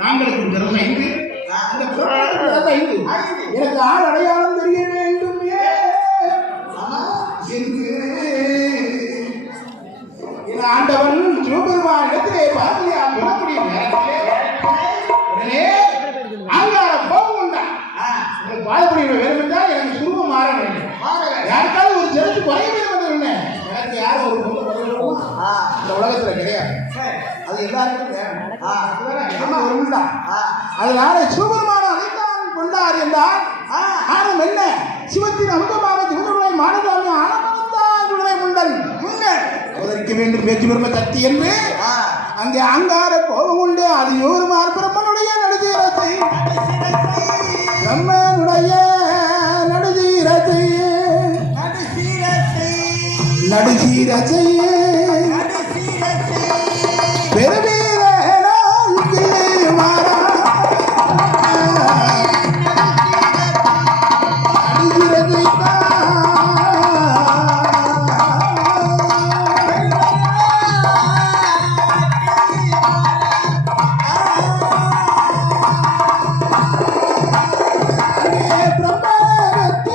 நாங்களுக்கு பிறந்த ஐந்து எனக்கு ஆள் அடையாளம் தெரிய வேண்டும் ஆண்டவன் சிவபெருமான் இடத்திலே பார்த்தியா பெறக்கூடிய உடனே ஆங்கார கோபம் உண்டான். பாடக்கூடிய வேணும் என்றால் எனக்கு சுருவம் மாற வேண்டும். யாருக்காவது ஒரு ஜெனத்து குறைய வேண்டும் என்று எனக்கு யாரும் ஒரு இந்த உலகத்துல கிடையாது. அது எல்லாருக்கும் அதனால சிவபெருமான அழைத்தான் கொண்டார் என்றால் ஆனம் என்ன சிவத்தின் அமுதமான சிவனுடைய மானதாமி ஆனமனத்தாருடைய முண்டல் அவதரிக்க வேண்டும் பேச்சு பெருமை தத்தி என்று அங்கே அங்கார கோபம் உண்டு. அது யோருமார் பிரம்மனுடைய நடுதீரத்தை பிரம்மனுடைய நடுதீரத்தை நடுசீரத்தை